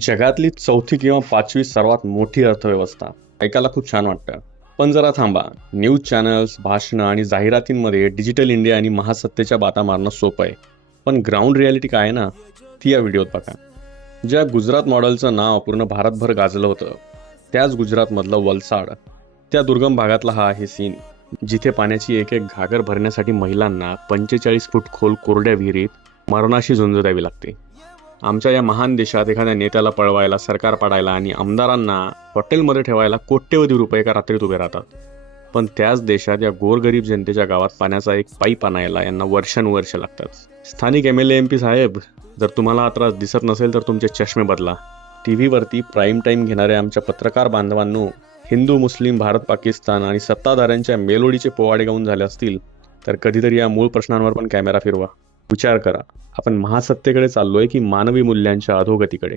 जगातली चौथी किंवा पाचवी सर्वात मोठी अर्थव्यवस्था ऐकायला खूप छान वाटतं. पण जरा थांबा. न्यूज चॅनल्स, भाषणं आणि जाहिरातींमध्ये डिजिटल इंडिया आणि महासत्तेच्या बाता मारणं सोपं आहे. पण ग्राउंड रियालिटी काय आहे ना, ती या व्हिडिओत बघा. ज्या गुजरात मॉडेलचं नाव पूर्ण भारतभर गाजलं होतं, त्याच गुजरातमधलं वलसाड, त्या दुर्गम भागातला हा आहे सीन, जिथे पाण्याची एक एक घागर भरण्यासाठी महिलांना 45 फूट खोल कोरड्या विहिरीत मरणाशी झुंज द्यावी लागते. आमच्या या महान देशात एखाद्या नेत्याला पळवायला, सरकार पाडायला आणि आमदारांना हॉटेलमध्ये ठेवायला कोट्यवधी रुपये एका रात्रीत उभे राहतात. पण त्याच देशात या गोरगरीब जनतेच्या गावात पाण्याचा एक पाईप आणायला यांना वर्षानुवर्ष लागतात. स्थानिक MLA MP साहेब, जर तुम्हाला हा त्रास दिसत नसेल तर तुमचे चष्मे बदला. टीव्हीवरती प्राईम टाईम घेणाऱ्या आमच्या पत्रकार बांधवांनो, हिंदू, मुस्लिम, भारत, पाकिस्तान आणि सत्ताधाऱ्यांच्या मेलोडीचे पोवाडे गाऊन झाले असतील तर कधीतरी या मूळ प्रश्नांवर पण कॅमेरा फिरवा. विचार करा, आपण महासत्तेकडे चाललोय की मानवी मूल्यांच्या अधोगतीकडे?